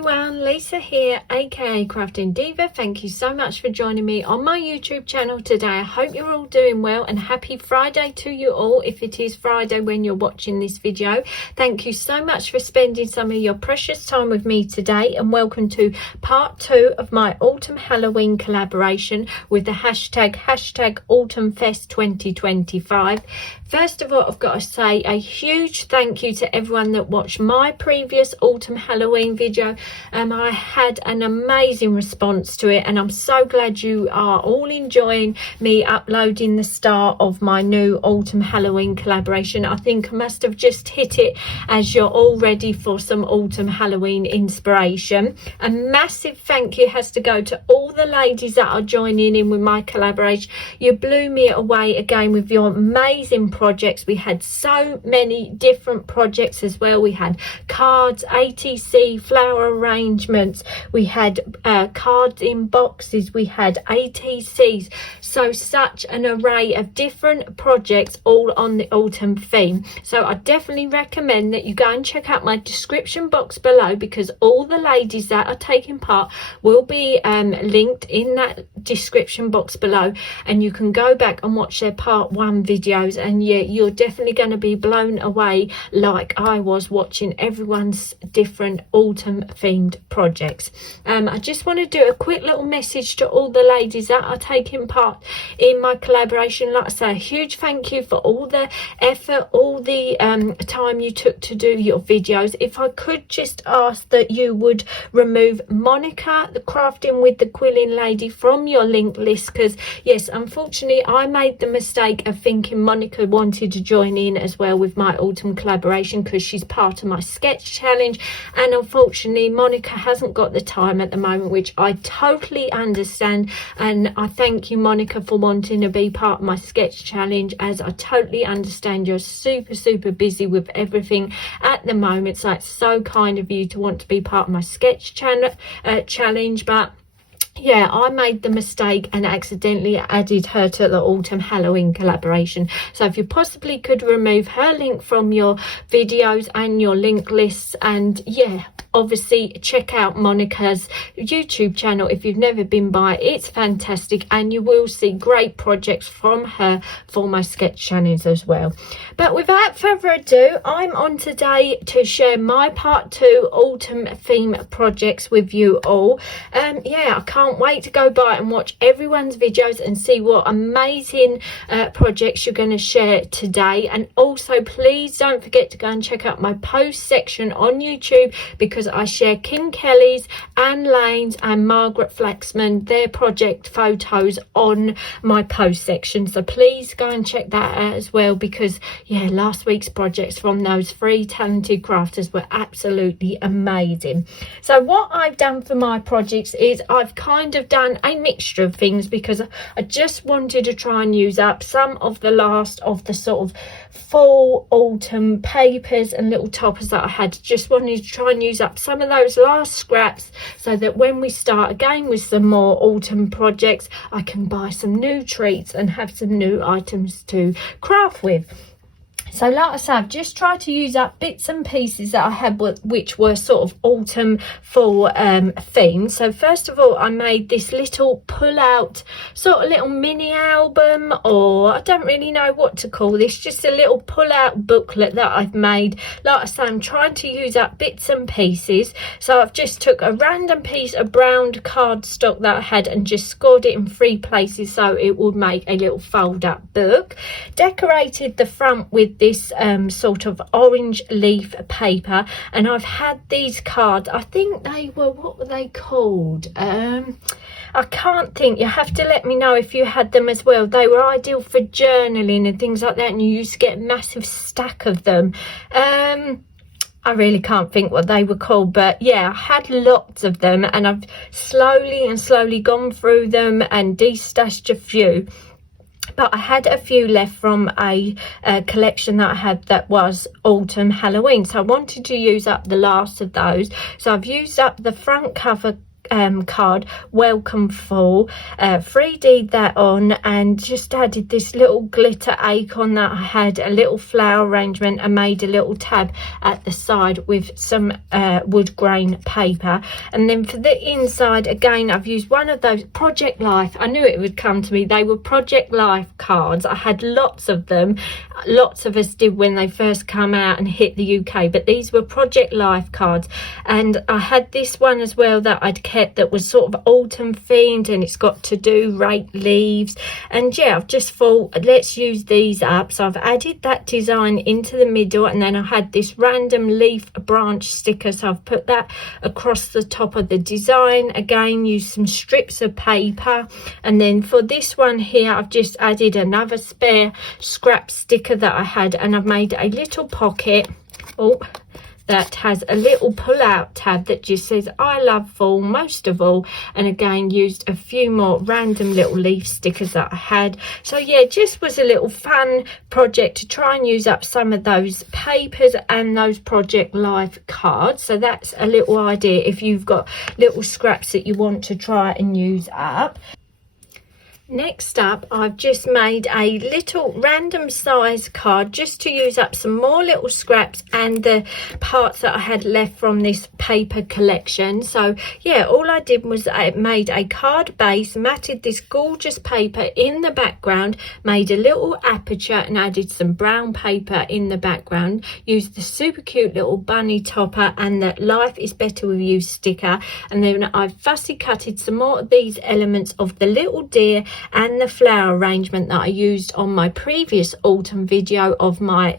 everyone, Lisa here, aka Crafting Diva. Thank you so much for joining me on my YouTube channel today. I hope you're all doing well, and happy Friday to you all if it is Friday when you're watching this video. Thank you so much for spending some of your precious time with me today, and welcome to part 2 of my autumn Halloween collaboration with the hashtag AutumnFest 2025. First of all, I've got to say a huge thank you to everyone that watched my previous autumn Halloween video. I had an amazing response to it, and I'm so glad you are all enjoying me uploading the start of my new autumn Halloween collaboration. I think I must have just hit it as you're all ready for some autumn Halloween inspiration. A massive thank you has to go to all the ladies that are joining in with my collaboration. You blew me away again with your amazing projects. We had so many different projects as well. We had cards, ATC, flower arrangements, we had cards in boxes, we had ATCs, so such an array of different projects all on the autumn theme. So I definitely recommend that you go and check out my description box below, because all the ladies that are taking part will be linked in that description box below, and you can go back and watch their part 1 videos, and yeah, you're definitely going to be blown away like I was watching everyone's different autumn themed projects. I just want to do a quick little message to all the ladies that are taking part in my collaboration. Like I say, a huge thank you for all the effort, all the time you took to do your videos. If I could just ask that you would remove Monica, the Crafting with the Quilling Lady, from your link list, because yes, unfortunately I made the mistake of thinking Monica wanted to join in as well with my autumn collaboration because she's part of my sketch challenge, and unfortunately Monica hasn't got the time at the moment, which I totally understand. And I thank you, Monica, for wanting to be part of my sketch challenge, as I totally understand you're super busy with everything at the moment. So it's so kind of you to want to be part of my sketch challenge. But yeah, I made the mistake and accidentally added her to the autumn Halloween collaboration. So if you possibly could remove her link from your videos and your link lists, and yeah, obviously check out Monica's YouTube channel if you've never been by. It's fantastic, and you will see great projects from her for my sketch channels as well. But without further ado, I'm on today to share my part 2 autumn theme projects with you all. Yeah, I can't wait to go by and watch everyone's videos and see what amazing projects you're going to share today. And also, please don't forget to go and check out my post section on YouTube, because I share Kim Kelly's, Anne Lane's and Margaret Flaxman, their project photos on my post section. So please go and check that out as well, because yeah, last week's projects from those 3 talented crafters were absolutely amazing. So what I've done for my projects is I've kind of done a mixture of things, because I just wanted to try and use up some of the last of the sort of fall autumn papers and little toppers that I had. Just wanted to try and use up some of those last scraps, so that when we start again with some more autumn projects, I can buy some new treats and have some new items to craft with. So like I said, I've just tried to use up bits and pieces that I had which were sort of autumn fall themed. So first of all, I made this little pull-out sort of little mini album, or I don't really know what to call this, just a little pull-out booklet that I've made. Like I say, I'm trying to use up bits and pieces. So I've just took a random piece of browned cardstock that I had and just scored it in 3 places so it would make a little fold-up book. Decorated the front with this sort of orange leaf paper, and I've had these cards, I think they were, what were they called? I can't think. You have to let me know if you had them as well. They were ideal for journaling and things like that, and you used to get a massive stack of them. I really can't think what they were called, but yeah, I had lots of them, and I've slowly gone through them and destashed a few. But I had a few left from a collection that I had that was autumn Halloween, so I wanted to use up the last of those. So I've used up the front cover card, welcome fall, 3D'd that on and just added this little glitter acorn that I had, a little flower arrangement, and made a little tab at the side with some wood grain paper. And then for the inside, again, I've used one of those Project Life. I knew it would come to me. They were Project Life cards. I had lots of them. Lots of us did when they first come out and hit the UK, but these were Project Life cards. And I had this one as well that I'd kept that was sort of autumn themed, and it's got to do rake leaves. And yeah, I've just thought, let's use these up. So I've added that design into the middle, and then I had this random leaf branch sticker, so I've put that across the top of the design. Again, use some strips of paper. And then for this one here, I've just added another spare scrap sticker that I had, and I've made a little pocket that has a little pull-out tab that just says I love fall most of all. And again, used a few more random little leaf stickers that I had. So yeah, just was a little fun project to try and use up some of those papers and those Project Life cards. So that's a little idea if you've got little scraps that you want to try and use up. Next up, I've just made a little random size card just to use up some more little scraps and the parts that I had left from this paper collection. So yeah, all I did was I made a card base, matted this gorgeous paper in the background, made a little aperture and added some brown paper in the background, used the super cute little bunny topper and the Life is Better With You sticker. And then I've fussy cutted some more of these elements of the little deer and the flower arrangement that I used on my previous autumn video of my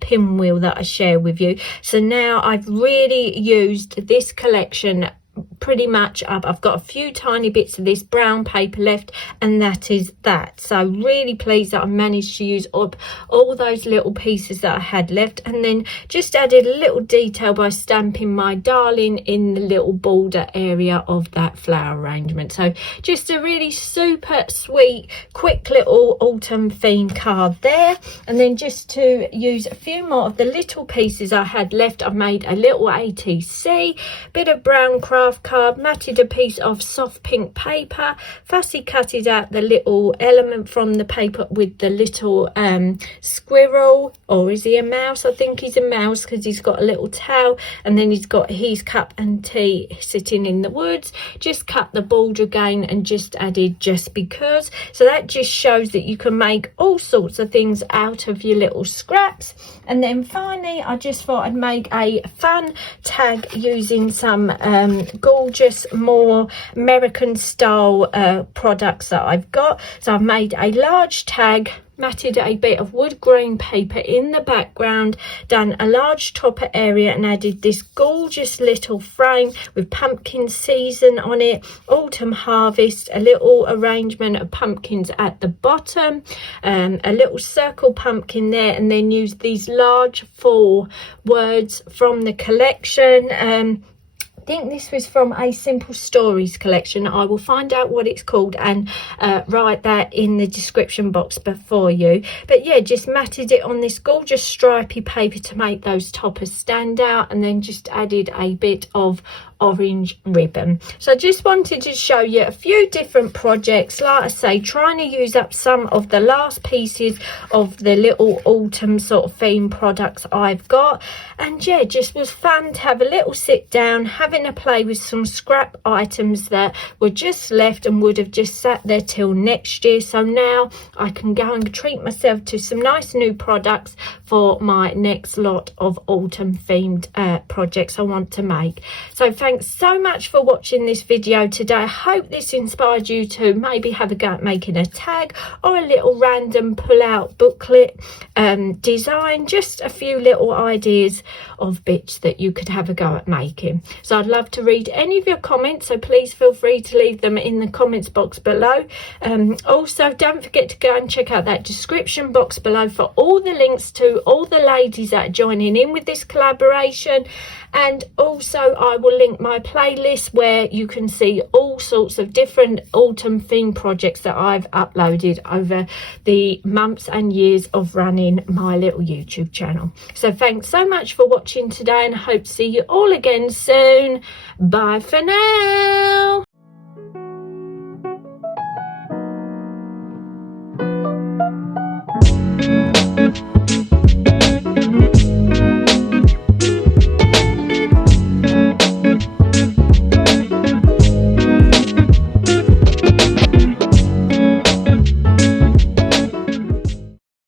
pinwheel that I share with you. So now I've really used this collection pretty much up. I've got a few tiny bits of this brown paper left, and that is that. So really pleased that I managed to use up all those little pieces that I had left, and then just added a little detail by stamping my darling in the little border area of that flower arrangement. So just a really super sweet quick little autumn theme card there. And then just to use a few more of the little pieces I had left, I've made a little ATC, bit of brown craft card, matted a piece of soft pink paper, fussy cutted out the little element from the paper with the little squirrel, or is he a mouse? I think he's a mouse because he's got a little tail, and then he's got his cup and tea sitting in the woods. Just cut the border again and just added just because. So that just shows that you can make all sorts of things out of your little scraps. And then finally, I just thought I'd make a fun tag using some gorgeous more American style products that I've got. So I've made a large tag, matted a bit of wood grain paper in the background, done a large topper area and added this gorgeous little frame with pumpkin season on it, autumn harvest, a little arrangement of pumpkins at the bottom, a little circle pumpkin there, and then used these large 4 words from the collection. I think this was from a Simple Stories collection. I will find out what it's called and write that in the description box before you. But yeah, just matted it on this gorgeous stripy paper to make those toppers stand out, and then just added a bit of orange ribbon. So I just wanted to show you a few different projects, like I say, trying to use up some of the last pieces of the little autumn sort of theme products I've got. And yeah, just was fun to have a little sit down, having a play with some scrap items that were just left and would have just sat there till next year. So now I can go and treat myself to some nice new products for my next lot of autumn themed projects I want to make. So thanks so much for watching this video today. I hope this inspired you to maybe have a go at making a tag or a little random pull-out booklet design. Just a few little ideas of bits that you could have a go at making. So I'd love to read any of your comments, so please feel free to leave them in the comments box below. Also, don't forget to go and check out that description box below for all the links to all the ladies that are joining in with this collaboration. And also I will link my playlist where you can see all sorts of different autumn theme projects that I've uploaded over the months and years of running my little YouTube channel. So thanks so much for watching today, and I hope to see you all again soon. Bye for now.